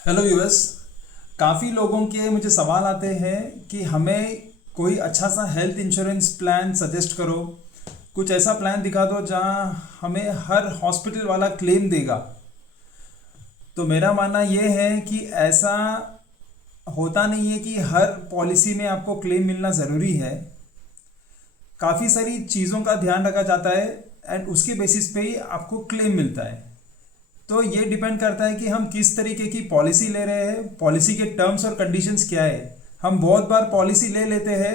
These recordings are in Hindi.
Hello US. काफ़ी लोगों के मुझे सवाल आते हैं कि हमें कोई अच्छा सा हेल्थ इंश्योरेंस प्लान सजेस्ट करो। कुछ ऐसा प्लान दिखा दो जहां हमें हर हॉस्पिटल वाला क्लेम देगा। तो मेरा मानना ये है कि ऐसा होता नहीं है कि हर पॉलिसी में आपको क्लेम मिलना ज़रूरी है। काफ़ी सारी चीज़ों का ध्यान रखा जाता है एंड उसके बेसिस पे ही आपको क्लेम मिलता है। तो ये डिपेंड करता है कि हम किस तरीके की पॉलिसी ले रहे हैं, पॉलिसी के टर्म्स और कंडीशंस क्या है। हम बहुत बार पॉलिसी ले लेते हैं,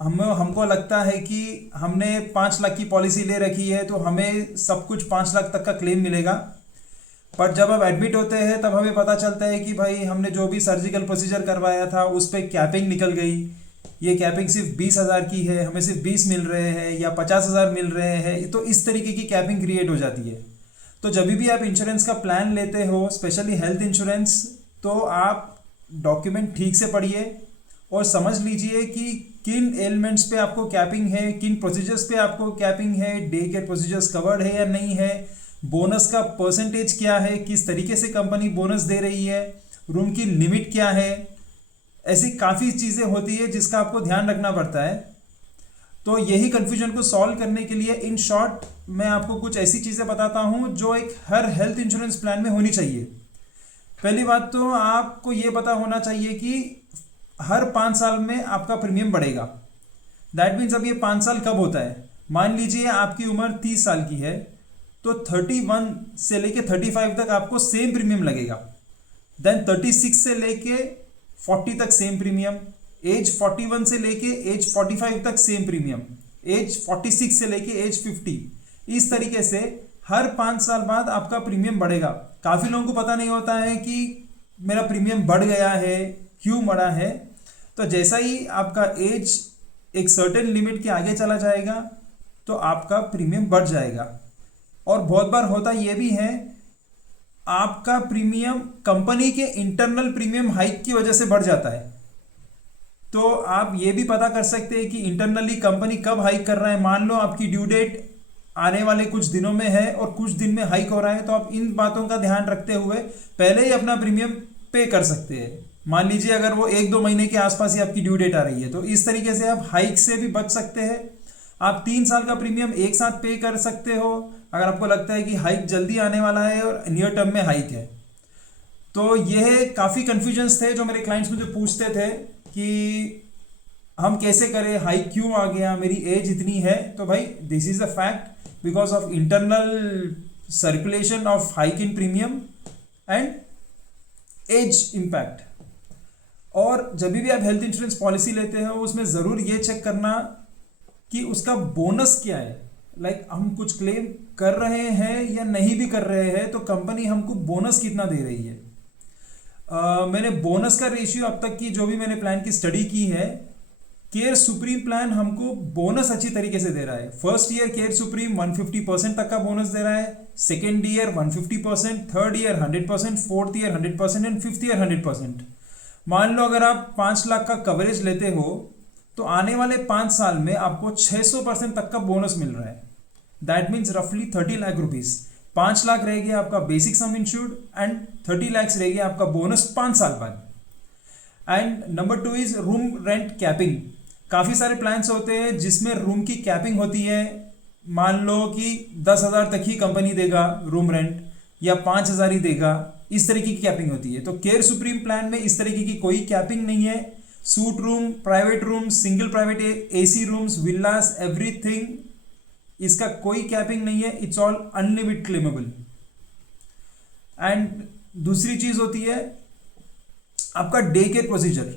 हमको लगता है कि हमने 5 लाख की पॉलिसी ले रखी है तो हमें सब कुछ 5 लाख तक का क्लेम मिलेगा। पर जब हम एडमिट होते हैं तब हमें पता चलता है कि भाई हमने जो भी सर्जिकल प्रोसीजर करवाया था उस पर कैपिंग निकल गई। ये कैपिंग सिर्फ 20,000 की है, हमें सिर्फ 20 मिल रहे हैं या 50,000 मिल रहे हैं। तो इस तरीके की कैपिंग क्रिएट हो जाती है। तो जब भी आप इंश्योरेंस का प्लान लेते हो, स्पेशली हेल्थ इंश्योरेंस, तो आप डॉक्यूमेंट ठीक से पढ़िए और समझ लीजिए कि किन एलिमेंट्स पे आपको कैपिंग है, किन प्रोसीजर्स पे आपको कैपिंग है, डे केयर प्रोसीजर्स कवर्ड है या नहीं है, बोनस का परसेंटेज क्या है, किस तरीके से कंपनी बोनस दे रही है, रूम की लिमिट क्या है। ऐसी काफ़ी चीज़ें होती है जिसका आपको ध्यान रखना पड़ता है। तो यही कन्फ्यूजन को सॉल्व करने के लिए इन शॉर्ट मैं आपको कुछ ऐसी चीज़ें बताता हूं जो एक हर हेल्थ इंश्योरेंस प्लान में होनी चाहिए। पहली बात तो आपको ये पता होना चाहिए कि हर 5 साल में आपका प्रीमियम बढ़ेगा। दैट मीन्स अब ये 5 साल कब होता है। मान लीजिए आपकी उम्र 30 साल की है तो 31 से लेके 35 तक आपको सेम प्रीमियम लगेगा। देन 36 से लेके 40 तक सेम प्रीमियम, एज 41 से लेके एज 45 तक सेम प्रीमियम, एज 46 से लेके एज 50। इस तरीके से हर 5 साल बाद आपका प्रीमियम बढ़ेगा। काफ़ी लोगों को पता नहीं होता है कि मेरा प्रीमियम बढ़ गया है, क्यों बढ़ा है। तो जैसा ही आपका एज एक सर्टेन लिमिट के आगे चला जाएगा तो आपका प्रीमियम बढ़ जाएगा। और बहुत बार होता ये भी है, आपका प्रीमियम कंपनी के इंटरनल प्रीमियम हाइक की वजह से बढ़ जाता है। तो आप ये भी पता कर सकते हैं कि इंटरनली कंपनी कब हाइक कर रहा है। मान लो आपकी ड्यू डेट आने वाले कुछ दिनों में है और कुछ दिन में हाइक हो रहा है, तो आप इन बातों का ध्यान रखते हुए पहले ही अपना प्रीमियम पे कर सकते हैं। मान लीजिए अगर वो 1-2 महीने के आसपास ही आपकी ड्यू डेट आ रही है तो इस तरीके से आप हाइक से भी बच सकते हैं। आप 3 साल का प्रीमियम एक साथ पे कर सकते हो अगर आपको लगता है कि हाइक जल्दी आने वाला है और नियर टर्म में हाइक है। तो यह काफ़ी कन्फ्यूजन्स थे जो मेरे क्लाइंट्स मुझे पूछते थे कि हम कैसे करें, हाइक क्यों आ गया, मेरी एज इतनी है। तो भाई this is a fact because of internal circulation of hike in premium and age impact. और जब भी आप हेल्थ इंश्योरेंस पॉलिसी लेते हो उसमें ज़रूर ये चेक करना कि उसका बोनस क्या है। लाइक हम कुछ क्लेम कर रहे हैं या नहीं भी कर रहे हैं तो कंपनी हमको बोनस कितना दे रही है। मैंने बोनस का रेशियो अब तक की जो भी मैंने प्लान की स्टडी की है, केयर सुप्रीम प्लान हमको बोनस अच्छी तरीके से दे रहा है। फर्स्ट ईयर केयर सुप्रीम 150% तक का बोनस दे रहा है, second year 150%, third year 100%, fourth year 100% and fifth year 100%। मान लो अगर आप 5 लाख का कवरेज लेते हो तो आने वाले 5 साल में आपको 600% तक का बोनस मिल रहा है। दैट मीन्स रफली 30 लाख रुपीज। 5 लाख रह गया आपका basic sum insured and 30 lakhs रह गया आपका बोनस 5 साल बाद। And number 2 is room rent capping. काफ़ी सारे प्लान्स होते हैं जिसमें रूम की कैपिंग होती है। मान लो कि 10,000 तक ही कंपनी देगा रूम रेंट या 5,000 ही देगा, इस तरीके की कैपिंग होती है। तो केयर सुप्रीम प्लान में इस तरीके की कोई कैपिंग नहीं है। Suite room, private room, single private AC rooms, villas, everything, इसका कोई कैपिंग नहीं है। It's all unlimited claimable. And दूसरी चीज होती है आपका डे केयर प्रोसीजर।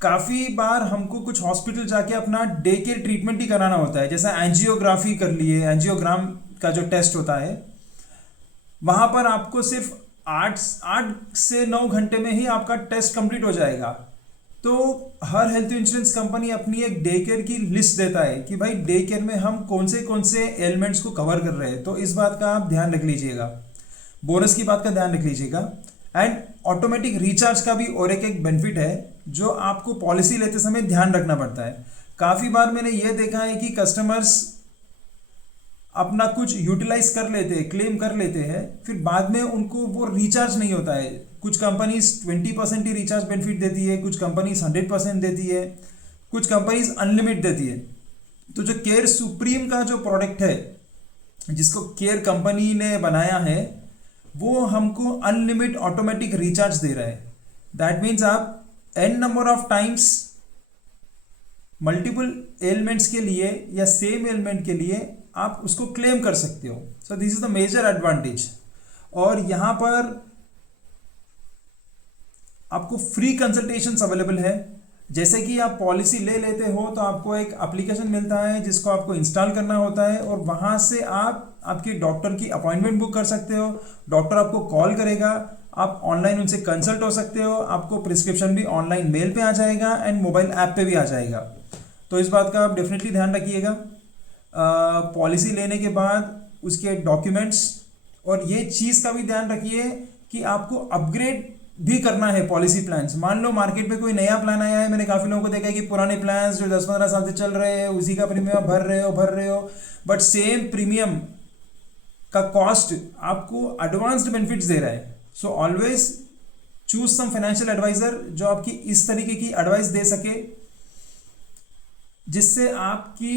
काफ़ी बार हमको कुछ हॉस्पिटल जाके अपना डे केयर ट्रीटमेंट ही कराना होता है। जैसा एंजियोग्राफी कर लिए, एंजियोग्राम का जो टेस्ट होता है वहाँ पर आपको सिर्फ 8 से 9 घंटे में ही आपका टेस्ट कंप्लीट हो जाएगा। तो हर हेल्थ इंश्योरेंस कंपनी अपनी एक डे केयर की लिस्ट देता है कि भाई डे केयर में हम कौन से एलिमेंट्स को कवर कर रहे हैं। तो इस बात का आप ध्यान रख लीजिएगा, बोनस की बात का ध्यान रख लीजिएगा। एंड ऑटोमेटिक रिचार्ज का भी और एक बेनिफिट है जो आपको पॉलिसी लेते समय ध्यान रखना पड़ता है। काफ़ी बार मैंने ये देखा है कि कस्टमर्स अपना कुछ यूटिलाइज कर लेते हैं, क्लेम कर लेते हैं, फिर बाद में उनको वो रिचार्ज नहीं होता है। कुछ कंपनीज 20% ही रिचार्ज बेनिफिट देती है, कुछ कंपनीज 100% देती है, कुछ कंपनीज अनलिमिटेड देती है। तो जो केयर सुप्रीम का जो प्रोडक्ट है, जिसको केयर कंपनी ने बनाया है, वो हमको अनलिमिटेड ऑटोमेटिक रिचार्ज दे रहा है। दैट मीन्स आप n number of times multiple elements के लिए या सेम एलिमेंट के लिए आप उसको क्लेम कर सकते हो। So this is the major advantage. और यहाँ पर आपको फ्री कंसल्टेशंस अवेलेबल है। जैसे कि आप पॉलिसी ले लेते हो तो आपको एक एप्लीकेशन मिलता है जिसको आपको इंस्टॉल करना होता है, और वहाँ से आप आपके डॉक्टर की अपॉइंटमेंट बुक कर सकते हो। डॉक्टर आपको कॉल करेगा, आप ऑनलाइन उनसे कंसल्ट हो सकते हो, आपको प्रिस्क्रिप्शन भी ऑनलाइन मेल पे आ जाएगा एंड मोबाइल ऐप पे भी आ जाएगा। तो इस बात का आप डेफिनेटली ध्यान रखिएगा। पॉलिसी लेने के बाद उसके डॉक्यूमेंट्स, और ये चीज़ का भी ध्यान रखिए कि आपको अपग्रेड भी करना है पॉलिसी प्लान्स। मान लो मार्केट में कोई नया प्लान आया है, मैंने काफ़ी लोगों को देखा है कि पुराने प्लान्स जो 10-15 साल से चल रहे हैं उसी का प्रीमियम भर रहे हो, बट सेम प्रीमियम का कॉस्ट आपको एडवांस्ड बेनिफिट्स दे रहा है। So always choose some financial adviser जो आपकी इस तरीके की एडवाइस दे सके, जिससे आपकी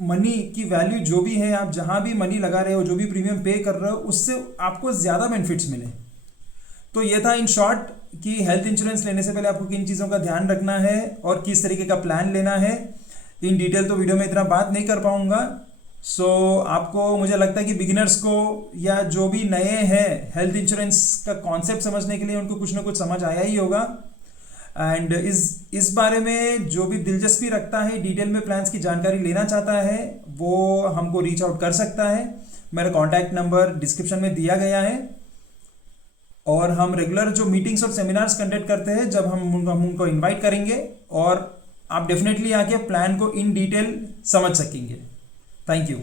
मनी की वैल्यू जो भी है, आप जहां भी मनी लगा रहे हो, जो भी प्रीमियम पे कर रहे हो, उससे आपको ज़्यादा बेनिफिट्स मिले। तो ये था इन शॉर्ट कि हेल्थ इंश्योरेंस लेने से पहले आपको किन चीज़ों का ध्यान रखना है और किस तरीके का प्लान लेना है। इन डिटेल तो वीडियो में इतना बात नहीं कर पाऊंगा। सो आपको, मुझे लगता है कि बिगिनर्स को या जो भी नए हैं हेल्थ इंश्योरेंस का कॉन्सेप्ट समझने के लिए, उनको कुछ ना कुछ समझ आया ही होगा। एंड इस बारे में जो भी दिलचस्पी रखता है, डिटेल में प्लान्स की जानकारी लेना चाहता है, वो हमको रीच आउट कर सकता है। मेरा कॉन्टैक्ट नंबर डिस्क्रिप्शन में दिया गया है। और हम रेगुलर जो मीटिंग्स और सेमिनार्स कंडक्ट करते हैं, जब हम उनको इनवाइट करेंगे और आप डेफिनेटली आके प्लान को इन डिटेल समझ सकेंगे। Thank you.